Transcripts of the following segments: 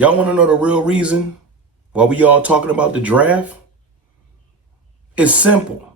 Y'all want to know the real reason why we all talking about the draft? It's simple.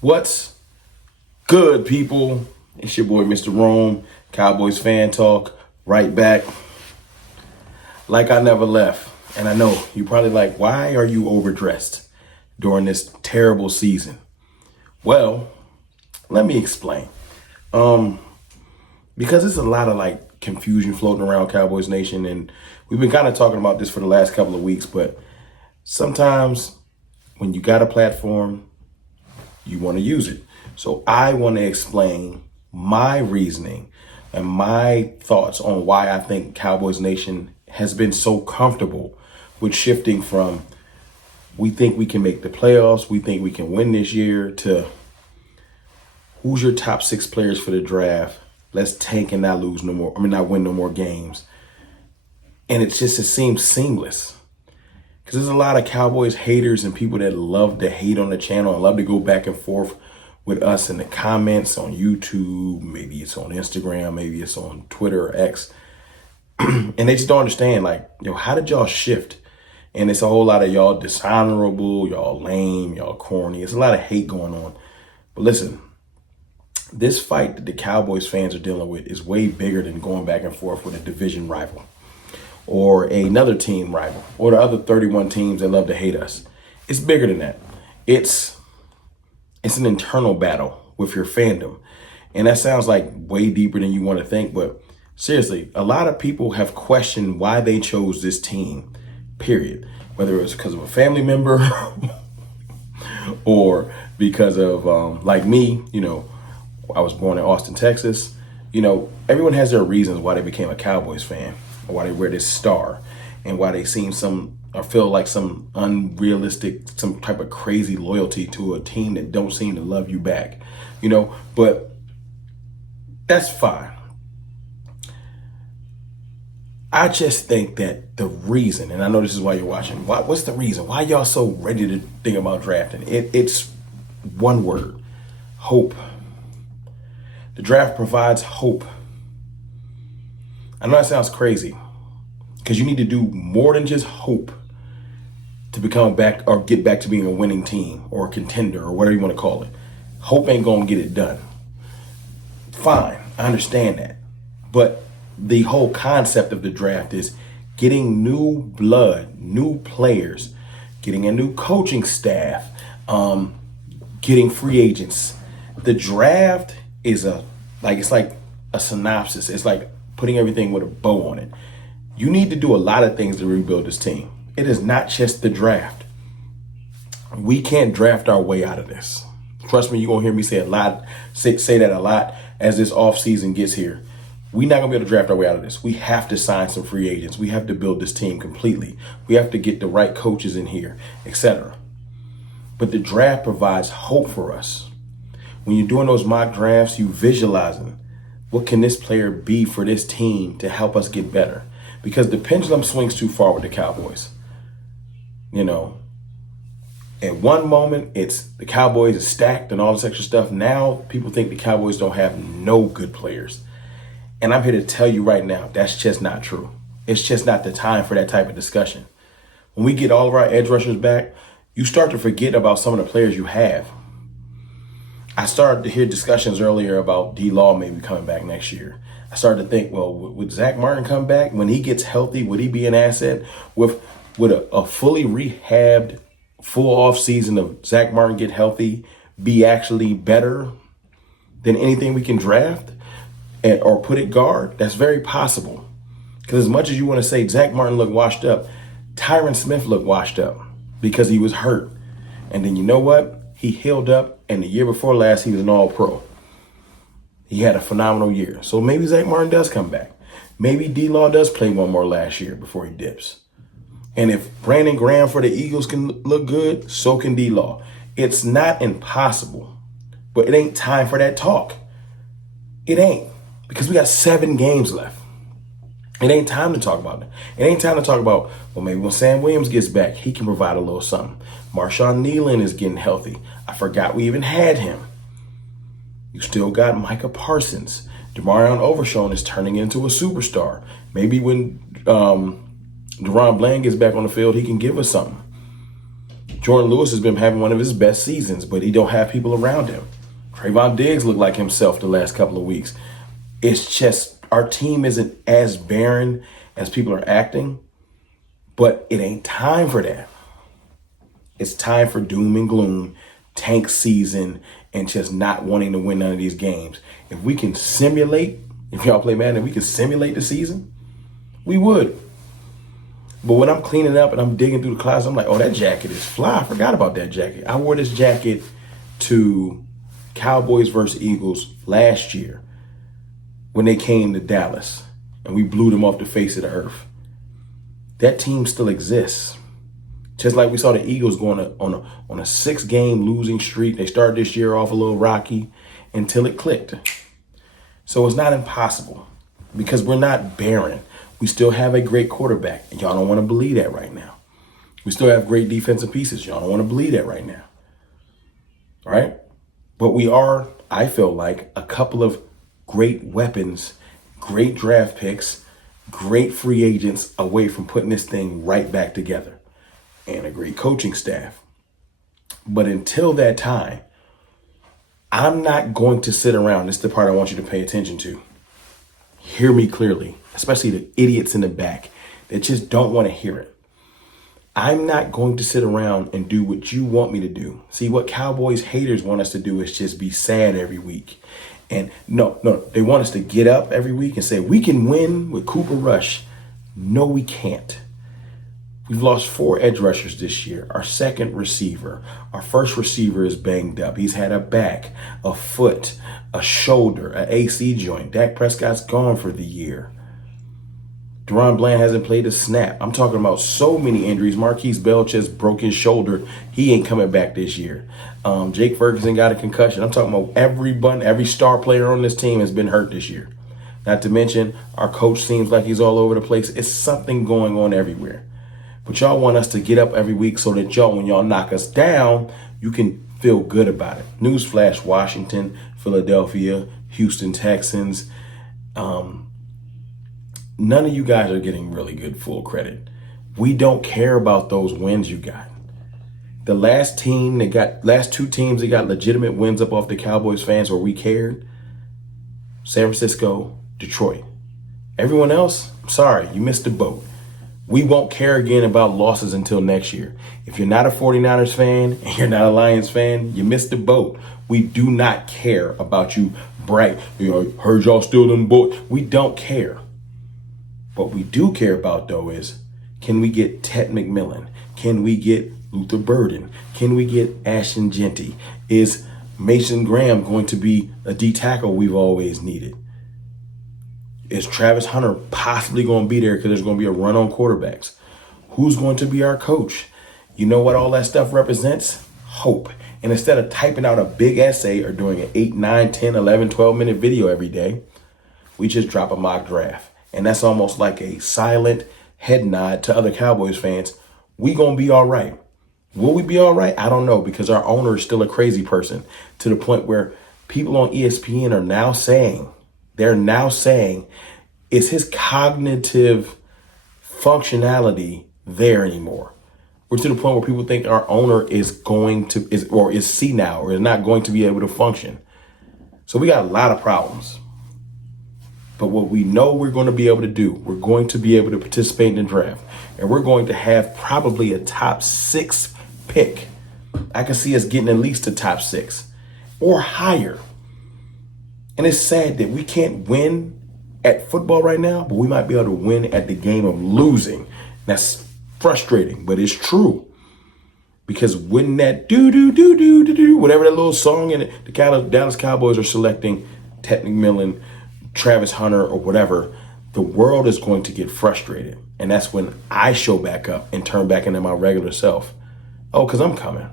What's good, people? It's your boy, Mr. Rome, Cowboys Fan Talk, right back. Like I never left. And I know you're probably like, why are you overdressed during this terrible season? Well, let me explain. Because there's a lot of confusion floating around Cowboys Nation, and we've been kind of talking about this for the last couple of weeks, but sometimes when you got a platform, you want to use it. So I want to explain my reasoning and my thoughts on why I think Cowboys Nation has been so comfortable with shifting from we think we can make the playoffs, we think we can win this year, to who's your top 6 players for the draft? Let's tank and not win no more games. And it seems seamless. Because there's a lot of Cowboys haters and people that love to hate on the channel and love to go back and forth with us in the comments on YouTube. Maybe it's on Instagram, maybe it's on Twitter or X. And they just don't understand, how did y'all shift? And it's a whole lot of y'all dishonorable, y'all lame, y'all corny. It's a lot of hate going on. But listen, this fight that the Cowboys fans are dealing with is way bigger than going back and forth with a division rival or another team rival or the other 31 teams that love to hate us. It's bigger than that. It's an internal battle with your fandom. And that sounds like way deeper than you want to think, but seriously, a lot of people have questioned why they chose this team, period. Whether it was because of a family member or because of, like me, I was born in Austin, Texas. Everyone has their reasons why they became a Cowboys fan, or why they wear this star, and why they feel like some unrealistic, some type of crazy loyalty to a team that don't seem to love you back, but that's fine. I just think that the reason, and I know this is why you're watching, what's the reason? Why y'all so ready to think about drafting? It's one word: hope. The draft provides hope. I know that sounds crazy, because you need to do more than just hope to become back or get back to being a winning team or a contender or whatever you want to call it. Hope ain't gonna get it done. Fine, I understand that. But the whole concept of the draft is getting new blood, new players, getting a new coaching staff, getting free agents. The draft is it's like a synopsis. It's like putting everything with a bow on it. You need to do a lot of things to rebuild this team. It is not just the draft. We can't draft our way out of this. Trust me, you're going to hear me say that a lot as this offseason gets here. We're not going to be able to draft our way out of this. We have to sign some free agents. We have to build this team completely. We have to get the right coaches in here, etc. But the draft provides hope for us. When you're doing those mock drafts, you visualizing what can this player be for this team to help us get better? Because the pendulum swings too far with the Cowboys. At one moment, it's the Cowboys are stacked and all this extra stuff. Now, people think the Cowboys don't have no good players. And I'm here to tell you right now, that's just not true. It's just not the time for that type of discussion. When we get all of our edge rushers back, you start to forget about some of the players you have. I started to hear discussions earlier about D-Law maybe coming back next year. I started to think, well, would Zach Martin come back? When he gets healthy, would he be an asset? Would a fully rehabbed, full off season of Zach Martin get healthy be actually better than anything we can draft or put at guard? That's very possible. Because as much as you want to say Zach Martin looked washed up, Tyron Smith looked washed up because he was hurt. And then you know what? He healed up, and the year before last, he was an all-pro. He had a phenomenal year. So maybe Zach Martin does come back. Maybe D-Law does play one more last year before he dips. And if Brandon Graham for the Eagles can look good, so can D-Law. It's not impossible, but it ain't time for that talk. It ain't, because we got 7 games left. It ain't time to talk about that. It ain't time to talk about, well, maybe when Sam Williams gets back, he can provide a little something. Marshawn Nealon is getting healthy. I forgot we even had him. You still got Micah Parsons. Demarion Overshown is turning into a superstar. Maybe when Deron Bland gets back on the field, he can give us something. Jordan Lewis has been having one of his best seasons, but he don't have people around him. Trayvon Diggs looked like himself the last couple of weeks. It's just our team isn't as barren as people are acting, but it ain't time for that. It's time for doom and gloom, tank season, and just not wanting to win none of these games. If we can simulate, if y'all play Madden, if we can simulate the season, we would. But when I'm cleaning up and I'm digging through the closet, I'm like, oh, that jacket is fly. I forgot about that jacket. I wore this jacket to Cowboys versus Eagles last year when they came to Dallas and we blew them off the face of the earth. That team still exists. Just like we saw the Eagles going on a 6-game losing streak. They started this year off a little rocky until it clicked. So it's not impossible because we're not barren. We still have a great quarterback, and y'all don't want to believe that right now. We still have great defensive pieces. Y'all don't want to believe that right now. All right? But we are, I feel like, a couple of great weapons, great draft picks, great free agents away from putting this thing right back together, and a great coaching staff. But until that time, I'm not going to sit around. This is the part I want you to pay attention to. Hear me clearly, especially the idiots in the back that just don't want to hear it. I'm not going to sit around and do what you want me to do. See, what Cowboys haters want us to do is just be sad every week. And no, they want us to get up every week and say, we can win with Cooper Rush. No, we can't. We've lost 4 edge rushers this year. Our second receiver, our first receiver is banged up. He's had a back, a foot, a shoulder, an AC joint. Dak Prescott's gone for the year. Deron Bland hasn't played a snap. I'm talking about so many injuries. Marquise Bell just broke his shoulder. He ain't coming back this year. Jake Ferguson got a concussion. I'm talking about every star player on this team has been hurt this year. Not to mention, our coach seems like he's all over the place. It's something going on everywhere. But y'all want us to get up every week so that y'all, when y'all knock us down, you can feel good about it. Newsflash, Washington, Philadelphia, Houston Texans. None of you guys are getting really good full credit. We don't care about those wins you got. The last 2 teams that got legitimate wins up off the Cowboys fans where we cared, San Francisco, Detroit. Everyone else, I'm sorry, you missed the boat. We won't care again about losses until next year. If you're not a 49ers fan and you're not a Lions fan, you missed the boat. We do not care about you brag. Heard y'all still them boys. We don't care. What we do care about, though, is can we get Ted McMillan? Can we get Luther Burden? Can we get Ashton Genty? Is Mason Graham going to be a D tackle we've always needed? Is Travis Hunter possibly going to be there because there's going to be a run on quarterbacks? Who's going to be our coach? You know what all that stuff represents? Hope. And instead of typing out a big essay or doing an 8, 9, 10, 11, 12-minute video every day, we just drop a mock draft. And that's almost like a silent head nod to other Cowboys fans. We going to be all right. Will we be all right? I don't know, because our owner is still a crazy person to the point where people on ESPN are now saying, is his cognitive functionality there anymore? We're to the point where people think our owner is senile or is not going to be able to function. So we got a lot of problems. But what we know we're going to be able to do, we're going to be able to participate in the draft. And we're going to have probably a top 6 pick. I can see us getting at least a top 6 or higher. And it's sad that we can't win at football right now, but we might be able to win at the game of losing. That's frustrating, but it's true. Because when that whatever that little song and the Dallas Cowboys are selecting Ted McMillan, Travis Hunter, or whatever, the world is going to get frustrated. And that's when I show back up and turn back into my regular self. Oh, because I'm coming.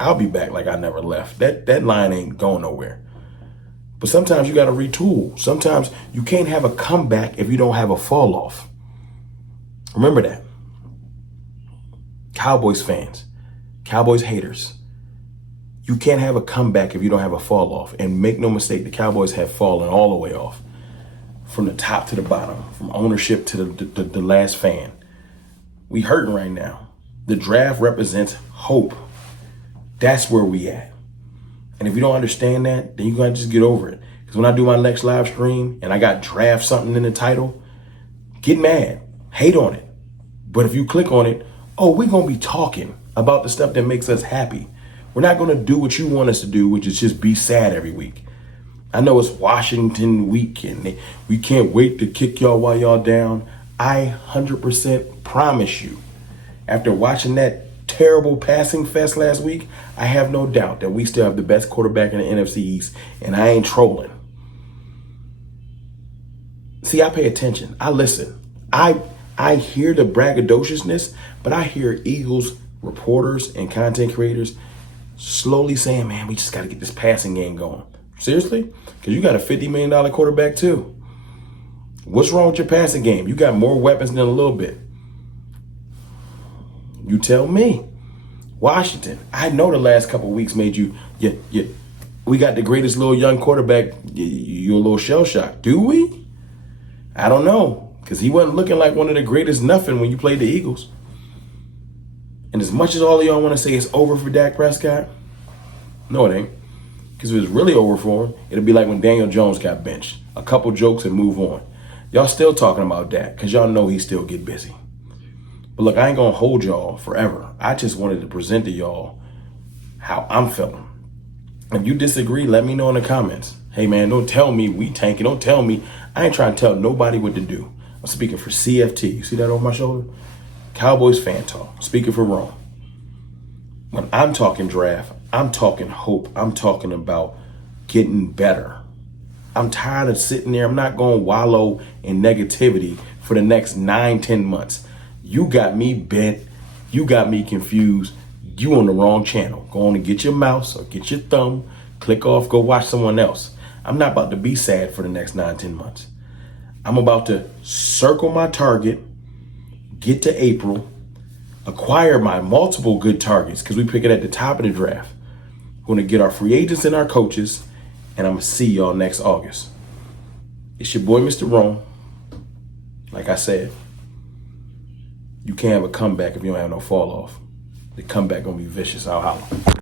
I'll be back like I never left. That line ain't going nowhere. But sometimes you got to retool. Sometimes you can't have a comeback if you don't have a fall off. Remember that. Cowboys fans, Cowboys haters, you can't have a comeback if you don't have a fall off. And make no mistake, the Cowboys have fallen all the way off. From the top to the bottom, from ownership to the last fan. We hurting right now. The draft represents hope. That's where we at. And if you don't understand that, then you gotta just get over it. Because when I do my next live stream and I got draft something in the title, get mad, hate on it. But if you click on it, oh, we're gonna be talking about the stuff that makes us happy. We're not gonna do what you want us to do, which is just be sad every week. I know it's Washington week and we can't wait to kick y'all while y'all down. I 100% promise you, after watching that terrible passing fest last week, I have no doubt that we still have the best quarterback in the NFC East, and I ain't trolling. See, I pay attention. I listen. I hear the braggadociousness, but I hear Eagles reporters and content creators slowly saying, man, we just got to get this passing game going. Seriously? Because you got a $50 million quarterback too. What's wrong with your passing game? You got more weapons than a little bit. You tell me. Washington, I know the last couple of weeks made you, we got the greatest little young quarterback. You're a little shell-shocked. Do we? I don't know. Because he wasn't looking like one of the greatest nothing when you played the Eagles. And as much as all of y'all want to say it's over for Dak Prescott, no, it ain't. Because if it's really over for him, it'll be like when Daniel Jones got benched. A couple jokes and move on. Y'all still talking about Dak because y'all know he still get busy. But look, I ain't going to hold y'all forever. I just wanted to present to y'all how I'm feeling. If you disagree, let me know in the comments. Hey, man, don't tell me we tanking. Don't tell me. I ain't trying to tell nobody what to do. I'm speaking for CFT. You see that over my shoulder? Cowboys fan talk. Speaking for Rome. When I'm talking draft, I'm talking hope. I'm talking about getting better. I'm tired of sitting there. I'm not going to wallow in negativity for the next 9-10 months. You got me bent. You got me confused. You on the wrong channel. Go on and get your mouse or get your thumb. Click off. Go watch someone else. I'm not about to be sad for the next 9-10 months. I'm about to circle my target, get to April, acquire my multiple good targets because we pick it at the top of the draft. We're going to get our free agents and our coaches, and I'm going to see y'all next August. It's your boy, Mr. Rome. Like I said, you can't have a comeback if you don't have no fall off. The comeback going to be vicious. I'll holler.